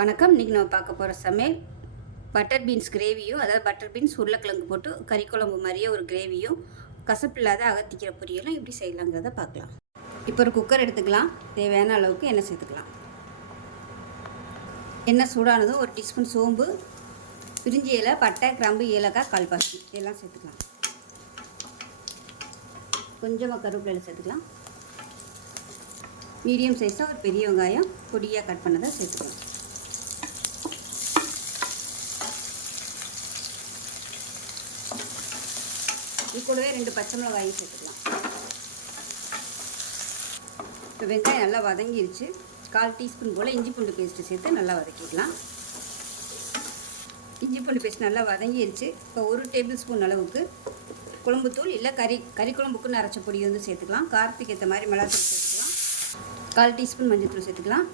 வணக்கம். இன்றைக்கி நம்ம பார்க்க போகிற சமையல் பட்டர் பீன்ஸ் கிரேவியும், அதாவது பட்டர் பீன்ஸ் உருளைக்கிழங்கு போட்டு கறி குழம்பு மாதிரியே ஒரு கிரேவியும், கசப்பில்லாத அகத்திக்கிற பொரியலும் எப்படி செய்யலாங்கிறத பார்க்கலாம். இப்போ ஒரு குக்கர் எடுத்துக்கலாம். தேவையான அளவுக்கு எண்ணெய் சேர்த்துக்கலாம். எண்ணெய் சூடானதும் ஒரு டீஸ்பூன் சோம்பு, பிரிஞ்சி இலை, பட்டை, கிராம்பு, ஏலக்காய், கால்பாசி இதெல்லாம் சேர்த்துக்கலாம். கொஞ்சமாக கருவேப்பிலை சேர்த்துக்கலாம். மீடியம் சைஸாக ஒரு பெரிய வெங்காயம் பொடியாக கட் பண்ணதை சேர்த்துக்கலாம். இது கூடவே 2 பச்சை மிளகாயும் சேர்த்துக்கலாம். இப்போ வெங்காயம் நல்லா வதங்கிருச்சு. 1/4 டீஸ்பூன் போல் இஞ்சி பூண்டு பேஸ்ட்டு சேர்த்து நல்லா வதக்கிக்கலாம். இஞ்சி பூண்டு பேஸ்ட் நல்லா வதங்கிருச்சு. இப்போ 1 டேபிள் ஸ்பூன் அளவுக்கு குழம்புத்தூள் இல்லை கறி குழம்புக்குன்னு அரைச்ச பொடி வந்து சேர்த்துக்கலாம். காரத்துக்கு ஏற்ற மாதிரி மிளகாத்தூள் சேர்த்துக்கலாம். 1/4 டீஸ்பூன் மஞ்சள் சேர்த்துக்கலாம்.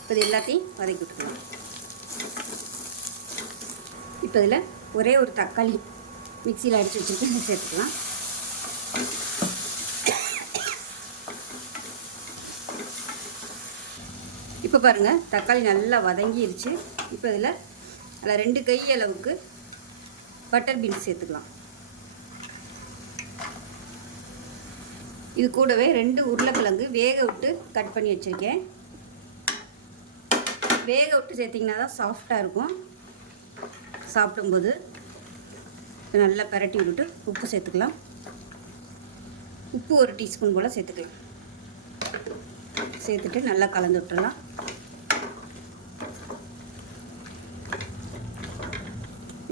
இப்போ இது எல்லாத்தையும் வதக்கி விட்டுக்கலாம். இப்போ இதில் ஒரே ஒரு தக்காளி மிக்சியில் அடித்து வச்சுட்டு சேர்த்துக்கலாம். இப்போ பாருங்கள், தக்காளி நல்லா வதங்கிருச்சு. இப்போ இதில் 2 கை அளவுக்கு பட்டர் பீன்ஸ் சேர்த்துக்கலாம். இது கூடவே 2 உருளைக்கிழங்கு வேக விட்டு கட் பண்ணி வச்சுருக்கேன். வேக விட்டு சேர்த்திங்கன்னா தான் சாஃப்டாக இருக்கும் சாப்பிடும்போது. நல்லா பரட்டி விட்டுட்டு உப்பு சேர்த்துக்கலாம். உப்பு 1 டீஸ்பூன் போல் சேர்த்துக்கலாம். சேர்த்துட்டு நல்லா கலந்து விட்டுடலாம்.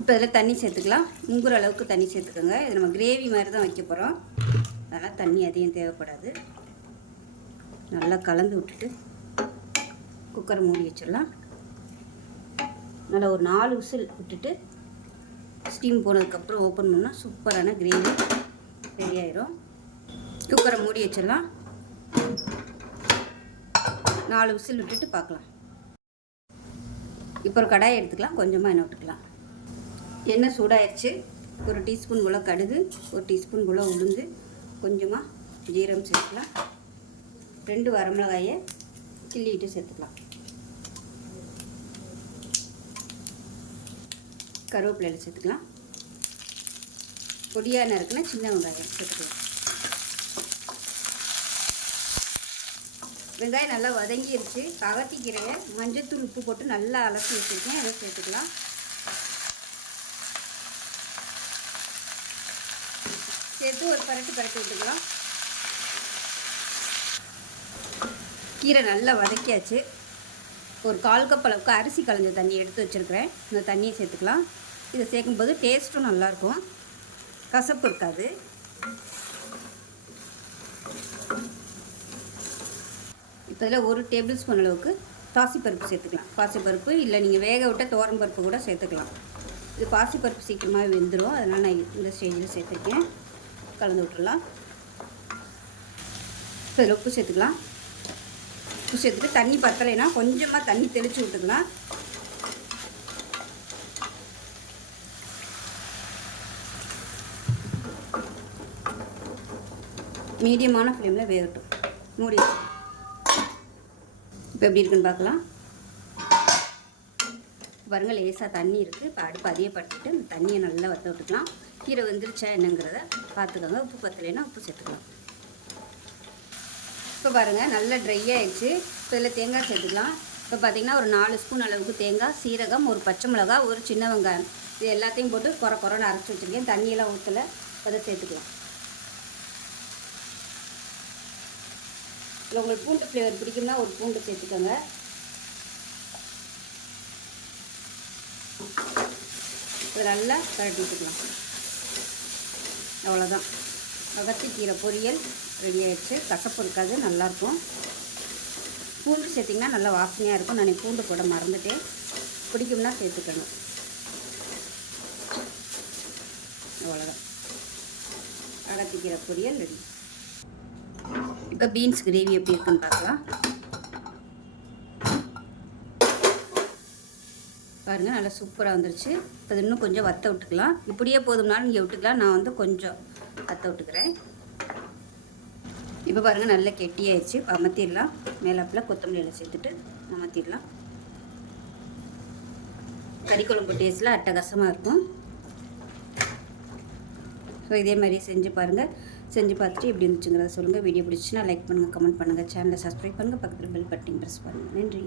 இப்போ இதில் தண்ணி சேர்த்துக்கலாம். முங்குற அளவுக்கு தண்ணி சேர்த்துக்கோங்க. இது நம்ம கிரேவி மாதிரி தான் வைக்க போகிறோம், அதனால் தண்ணி அதிகம் தேவைப்படாது. நல்லா கலந்து விட்டுட்டு குக்கரை மூடி வச்சிடலாம். நல்லா ஒரு 4 விசில் விட்டுட்டு ஸ்டீம் போனதுக்கப்புறம் ஓப்பன் பண்ணால் சூப்பரான கிரேவி ரெடி ஆயிரும். குக்கரை மூடி வச்சிடலாம். 4 விசில் விட்டுட்டு பார்க்கலாம். இப்போ ஒரு கடாயை எடுத்துக்கலாம். கொஞ்சமாக எண்ணெய் விட்டுக்கலாம். எண்ணெய் சூடாயிடுச்சு. 1 டீஸ்பூன் போல் கடுகு, 1 டீஸ்பூன் போல் உளுந்து, கொஞ்சமாக ஜீரகம் சேர்த்துக்கலாம். 2 வரமிளகாயை கிள்ளிட்டு சேர்த்துக்கலாம். கருவேப்பிலை சேர்த்துக்கலாம். பொடியாக நறுக்குனா சின்ன வெங்காயம் சேர்த்துக்கலாம். வெங்காயம் நல்லா வதங்கிருச்சு. அகத்திக்கீரையை மஞ்சத்தூள் உப்பு போட்டு நல்லா அலசி வச்சுருக்கேன், அதை சேர்த்துக்கலாம். சேர்த்து ஒரு பரட்டி விட்டுக்கலாம். கீரை நல்லா வதக்கியாச்சு. ஒரு 1/4 கப் அளவுக்கு அரிசி களைஞ்ச தண்ணி எடுத்து வச்சுருக்கிறேன். இந்த தண்ணியை சேர்த்துக்கலாம். இதை சேர்க்கும்போது டேஸ்ட்டும் நல்லாயிருக்கும், கசப்பு இருக்காது. இப்போ இதில் 1 டேபிள் ஸ்பூன் அளவுக்கு பாசிப்பருப்பு சேர்த்துக்கலாம். பாசிப்பருப்பு இல்லை நீங்கள் வேக விட்ட துவரம் பருப்பு கூட சேர்த்துக்கலாம். இது பாசிப்பருப்பு சீக்கிரமாக வெந்துடும், அதனால் நான் இந்த ஸ்டேஜில் சேர்த்துருக்கேன். கலந்து விட்டுடலாம். இப்போ இதில் உப்பு சேர்த்துக்கலாம். உப்பு சேர்த்துட்டு தண்ணி பத்தலைன்னா கொஞ்சமாக தண்ணி தெளித்து விட்டுக்கலாம். மீடியமான ஃப்ளேமில் வேகட்டும். மூடி இப்போ எப்படி இருக்குன்னு பார்க்கலாம். பாருங்கள், லேசாக தண்ணி இருக்குது. இப்போ அடுப்பு அதிகப்படுத்திட்டு அந்த தண்ணியை நல்லா வற்ற விட்டுக்கலாம். கீரை வெந்துருச்சா என்னங்கிறத பார்த்துக்கோங்க. உப்பு பத்தலைன்னா உப்பு சேர்த்துக்கலாம். இப்போ பாருங்கள், நல்லா ட்ரை ஆகிடுச்சு. இப்போ இதில் தேங்காய் சேர்த்துக்கலாம். இப்போ பார்த்திங்கன்னா ஒரு 4 ஸ்பூன் அளவுக்கு தேங்காய், சீரகம், ஒரு பச்சை மிளகா, ஒரு சின்ன வெங்காயம், இது எல்லாத்தையும் போட்டு குறைன்னு அரைச்சி வச்சுருக்கேன். தண்ணியெல்லாம் ஊற்றலை, அதை சேர்த்துக்கலாம். இல்லை உங்களுக்கு பூண்டு ஃப்ளேவர் பிடிக்கும்னா ஒரு பூண்டு சேர்த்துக்கோங்க. இதை நல்லா கரட்டி விட்டுக்கலாம். அவ்வளோதான், அகத்திக்கீரை பொரியல் ரெடி ஆகிடுச்சு. கசப்பு இருக்காது, நல்லாயிருக்கும். பூண்டு சேர்த்திங்கன்னா நல்லா வாசனையாக இருக்கும். நான் பூண்டு போட மறந்துட்டேன், பிடிக்கும்னா சேர்த்துக்கணும். அவ்வளோதான், அகத்திக்கீரை பொரியல் ரெடி. இப்போ பீன்ஸ் கிரேவி எப்படி இருக்குன்னு பார்க்கலாம். பாருங்கள், நல்லா சூப்பராக வந்துருச்சு. இப்போ இன்னும் கொஞ்சம் வற்ற விட்டுக்கலாம். இப்படியே போதும்னாலும் நீங்கள் விட்டுக்கலாம். நான் வந்து கொஞ்சம் வற்ற விட்டுக்கிறேன். இப்போ பாருங்கள், நல்லா கெட்டியாயிடுச்சு. அமர்த்திடலாம். மேலாப்பில் கொத்தமல்லி இலை சேர்த்துட்டு அமர்த்திடலாம். கறி குழம்பு டேஸ்ட்டில் அட்டகாசமாக இருக்கும். ஸோ இதே மாதிரி செஞ்சு பாருங்கள். செஞ்சு பார்த்துட்டு எப்படி இருந்துச்சுங்கிறத சொல்லுங்கள். வீடியோ பிடிச்சின்னா லைக் பண்ணுங்கள், கமெண்ட் பண்ணுங்கள், சேனலை சப்ஸ்கிரைப் பண்ணுங்கள், பக்கத்தில் பெல் பட்டன் ப்ரெஸ் பண்ணுங்கள். நன்றி.